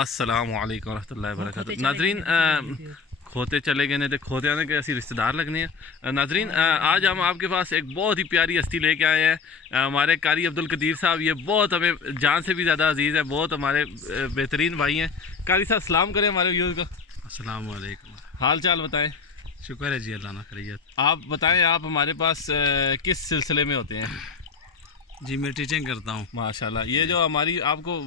السلام علیکم ورحمۃ اللہ وبرکاتہ. ناظرین کھوتے چلے گئے نہیں تو کھوتے آنے کے ایسی رشتہ دار لگنے ہیں. ناظرین آج ہم آپ کے پاس ایک بہت ہی پیاری ہستی لے کے آئے ہیں. ہمارے قاری عبدالقدیر صاحب, یہ بہت ہمیں جان سے بھی زیادہ عزیز ہے, بہت ہمارے بہترین بھائی ہیں. قاری صاحب سلام کریں ہمارے ویورز کو. السلام علیکم. حال چال بتائیں. شکر ہے جی اللہ نہ خیریت. آپ بتائیں آپ ہمارے پاس کس سلسلے میں ہوتے ہیں؟ جی میں ٹیچنگ کرتا ہوں. ماشاءاللہ. یہ جو ہماری آپ کو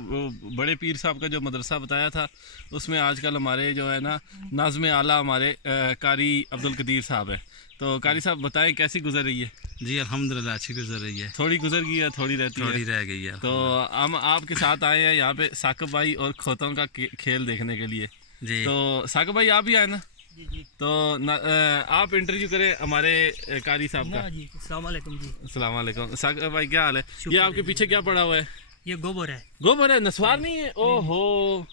بڑے پیر صاحب کا جو مدرسہ بتایا تھا اس میں آج کل ہمارے جو ہے نا ناظم اعلیٰ ہمارے قاری عبدالقدیر صاحب ہیں. تو قاری صاحب بتائیں کیسی گزر رہی ہے؟ جی الحمدللہ اچھی گزر رہی ہے. تھوڑی گزر گئی ہے, تھوڑی رہ گئی ہے. تو ہم آپ کے ساتھ آئے ہیں یہاں پہ ثاقب بھائی اور کھوتوں کا کھیل دیکھنے کے لیے. جی تو ثاقب بھائی آپ بھی آئے نا. جی تو آپ انٹرویو کریں ہمارے قاری صاحب کا. جی السلام علیکم. جی السلام علیکم. ثاقب بھائی کیا حال ہے؟ یہ آپ کے پیچھے کیا پڑا ہوا ہے؟ یہ گوبر ہے. گوبر ہے, نسوار نہیں ہے؟ او ہو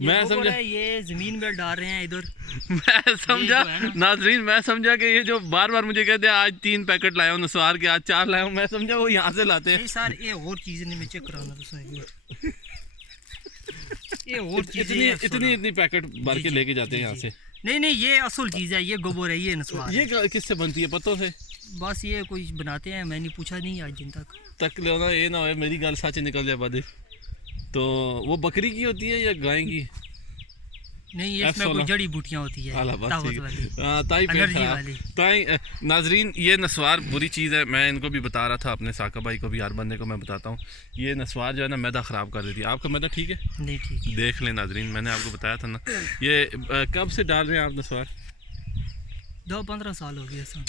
میں سمجھا یہ زمین میں ڈال رہے ہیں ادھر. میں سمجھا ناظرین, میں سمجھا کہ یہ جو بار بار مجھے کہتے ہیں آج 3 پیکٹ لائے ہوں نسوار کے, آج 4 لائے ہوں, میں سمجھا وہ یہاں سے لاتے ہیں. نہیں سر یہ اور چیزیں نہیں, میں چیک کرانا یہ اور چیزیں اتنی پیکٹ بھر کے لے کے جاتے ہیں یہاں سے. نہیں یہ اصل چیز ہے, یہ گوبر ہے, یہ نسوار. یہ کس سے بنتی ہے پتوں سے؟ بس یہ کوئی بناتے ہیں, میں نے پوچھا نہیں آج دن تک لینا یہ نہ ہوئے میری گل سچ نکل جائے بعد. تو وہ بکری کی ہوتی ہے یا گائے کی؟ نہیں اس میں کوئی جڑی بوٹیاں ہوتی ہے ناظرین یہ نسوار بری چیز ہے. میں ان کو بھی بتا رہا تھا, اپنے ثاقب بھائی کو بھی, ہر بندے کو میں بتاتا ہوں, یہ نسوار جو ہے نا میدا خراب کر دیتی ہے. آپ کا میدا ٹھیک ہے؟ نہیں ٹھیک. دیکھ لیں ناظرین, میں نے آپ کو بتایا تھا نا. یہ کب سے ڈال رہے ہیں آپ نسوار؟ 15 سال ہو گیا سر.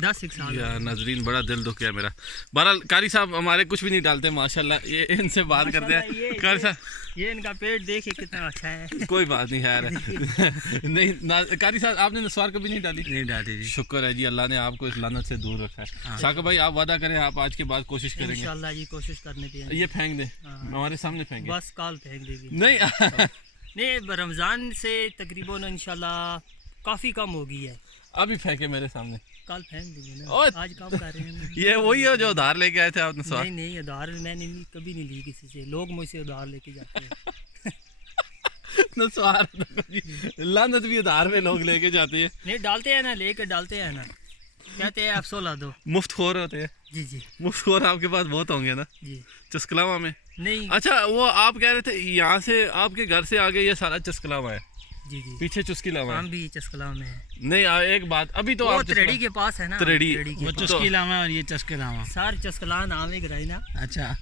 10 سال. ناظرین بڑا دل دکھ گیا میرا. بہرحال قاری صاحب ہمارے کچھ بھی نہیں ڈالتے ماشاءاللہ. یہ ان سے بات کرتے ہیں قاری صاحب, یہ ان کا پیٹ دیکھے کتنا اچھا ہے. کوئی بات نہیں خیر ہے. نہیں قاری صاحب آپ نے نسوار کبھی نہیں ڈالی؟ نہیں ڈالی جی. شکر ہے جی, اللہ نے آپ کو اس لعنت سے دور رکھا ہے. ثاقب بھائی آپ وعدہ کریں آپ آج کے بعد کوشش کریں گے انشاءاللہ جی, کوشش کرنے کی. یہ پھینک دیں ہمارے سامنے, پھینک بس کال پھینک دے گی. نہیں رمضان سے تقریباً انشاءاللہ کافی کم ہو گئی ہے. ابھی پھینکے میرے سامنے, کل پھینک دیں گے نا, آج کام کر رہے ہیں. یہ وہی ہے جو ادھار لے کے آئے تھے آپ نسوار؟ نہیں ادھار میں نے کبھی نہیں لی کسی سے, لوگ مجھ سے ادھار لے کے جاتے ہیں. نسوار لعنت بھی ادھار میں لوگ لے کے جاتے ہیں. نہیں ڈالتے ہیں نا, لے کے ڈالتے ہیں نا, کہتے ہیں آپ 16 دو. مفت خور ہوتے ہیں. جی مفت خور آپ کے پاس بہت ہوں گے نا. جی چسکلاوا میں نہیں. اچھا وہ آپ کہہ رہے تھے یہاں سے آپ کے گھر سے آگے یہ سارا چسکلاوا ہے؟ جی پیچھے چسکی لاوا ہم بھی چسکلا میں ہیں. نہیں ایک بات, ابھی تو آپ تریڑی کے پاس ہے نا. تریڑی وہ چسکی لاوا اور یہ چسکے لاوا سر چسکلا نام ہے گرائی نا. اچھا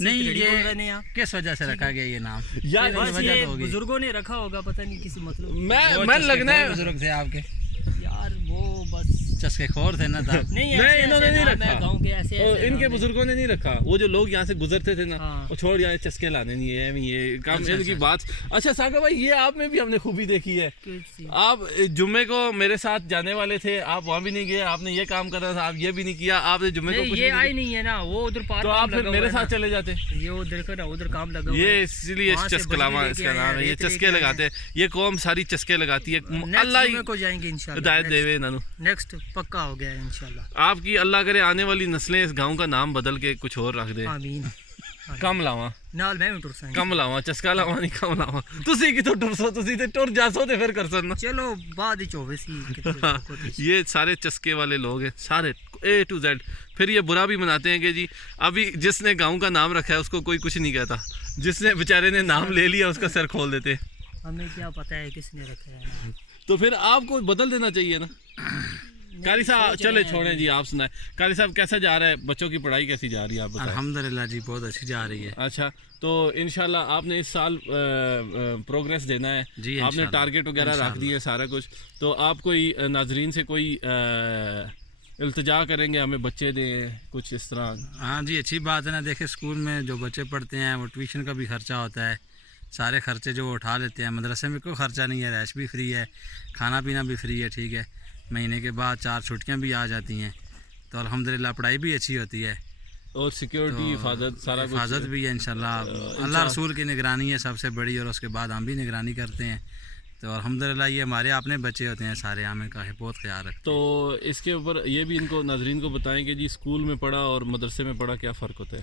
نہیں یہ کس وجہ سے رکھا گیا یہ نام؟ یہ بزرگوں نے رکھا ہوگا, پتہ نہیں کسی مطلب. میں لگنا ہے بزرگ تھے آپ کے یار, وہ بس چسکے خور تھے نا. نہیں انہوں نے نہیں رکھا, گاؤں کے ایسے ان کے بزرگوں نے نہیں رکھا. وہ جو لوگ یہاں سے گزرتے تھے نا, وہ چھوڑ یہاں چسکے لانے نہیں ہے, یہ کام ان کی بات. اچھا ثاقب بھائی یہ آپ میں بھی ہم نے خوبی دیکھی ہے, آپ جمعے کو میرے ساتھ جانے والے تھے, آپ وہاں بھی نہیں گئے, آپ نے یہ کام کرنا تھا, آپ یہ بھی نہیں کیا, آپ نے جمعے کو یہ آئی نہیں ہے نا, وہ ادھر پار, تو آپ پھر میرے ساتھ چلے جاتے. یہ ادھر کام لگا, یہ اسی لیے چسکلاوا اس کا نام ہے. یہ چسکے لگاتے ہیں, یہ قوم ساری چسکے لگاتی ہے. اللہ کو جائیں گے انشاءاللہ, ہدایت دے وے انہوں. نیکسٹ پکا ہو گیا ہے انشاءاللہ. آپ کی اللہ کرے آنے والی نسلیں اس گاؤں کا نام بدل کے کچھ اور رکھ دیں. آمین. کم لاواں نال میں بھی ٹرساں, کم لاواں چسکا لاواں نہیں کم لاواں. تسی کی تو ٹرسو, تسی تے ٹر جاسو تے پھر کر سن. چلو بعد وچ ہوے سی. یہ سارے چسکے والے لوگ ہیں سارے A to Z. پھر یہ برا بھی مناتے ہیں کہ جی ابھی جس نے گاؤں کا نام رکھا ہے اس کو کوئی کچھ نہیں کہتا, جس نے بیچارے نے نام لے لیا اس کا سر کھول دیتے. ہمیں کیا پتہ ہے کس نے رکھا ہے, تو پھر آپ کو بدل دینا چاہیے نا. قاری صاحب چلے چھوڑیں جی, آپ سنائیں. قاری صاحب کیسا جا رہا ہے, بچوں کی پڑھائی کیسی جا رہی ہے آپ بتائیں؟ الحمدللہ جی بہت اچھی جا رہی ہے. اچھا تو انشاءاللہ آپ نے اس سال پروگریس دینا ہے جی, آپ نے ٹارگیٹ وغیرہ رکھ دی ہے سارا کچھ. تو آپ کوئی ناظرین سے کوئی التجا کریں گے ہمیں بچے دیں کچھ اس طرح؟ ہاں جی اچھی بات ہے نا. دیکھیں اسکول میں جو بچے پڑھتے ہیں وہ ٹیوشن کا بھی خرچہ ہوتا ہے, سارے خرچے جو وہ اٹھا لیتے ہیں. مدرسے میں کوئی خرچہ نہیں ہے, رہائش بھی فری ہے, کھانا پینا بھی فری ہے, ٹھیک ہے. مہینے کے بعد 4 چھٹیاں بھی آ جاتی ہیں, تو الحمدللہ پڑھائی بھی اچھی ہوتی ہے, اور سیکیورٹی حفاظت سارا کچھ حفاظت بھی ہے انشاءاللہ. اللہ رسول کی نگرانی ہے سب سے بڑی, اور اس کے بعد ہم بھی نگرانی کرتے ہیں. تو الحمدللہ یہ ہمارے اپنے بچے ہوتے ہیں سارے, ہمیں کا بہت خیال رکھتے ہیں. تو اس کے اوپر یہ بھی ان کو ناظرین کو بتائیں کہ جی اسکول میں پڑھا اور مدرسے میں پڑھا کیا فرق ہوتا ہے؟